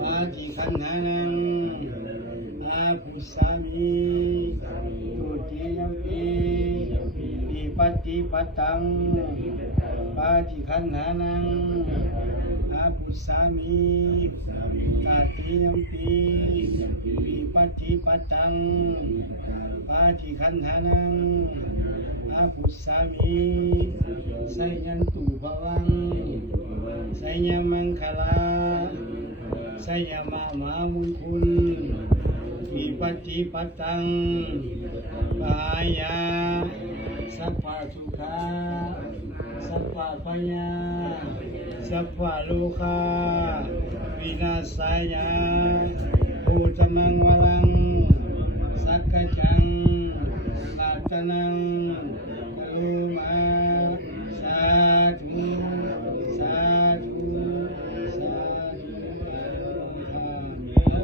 ปาจิคันหานังอาภุสามิตุติยมปีวิปัตติปัตตังปาจิคันหานังอาภุสามิตติยมปีวิปัตติปัตตังปาจิคันหานังอาภุสามิสัยยันตุภวังสัยยมังคลาสัยยมามหามุญคุณวิปัตติปัตตังกายาสัพพะสุขาสัพพะพยาสัพพะโลกาวินาศายาภูตมังวลังสักกะจังอัตตนัง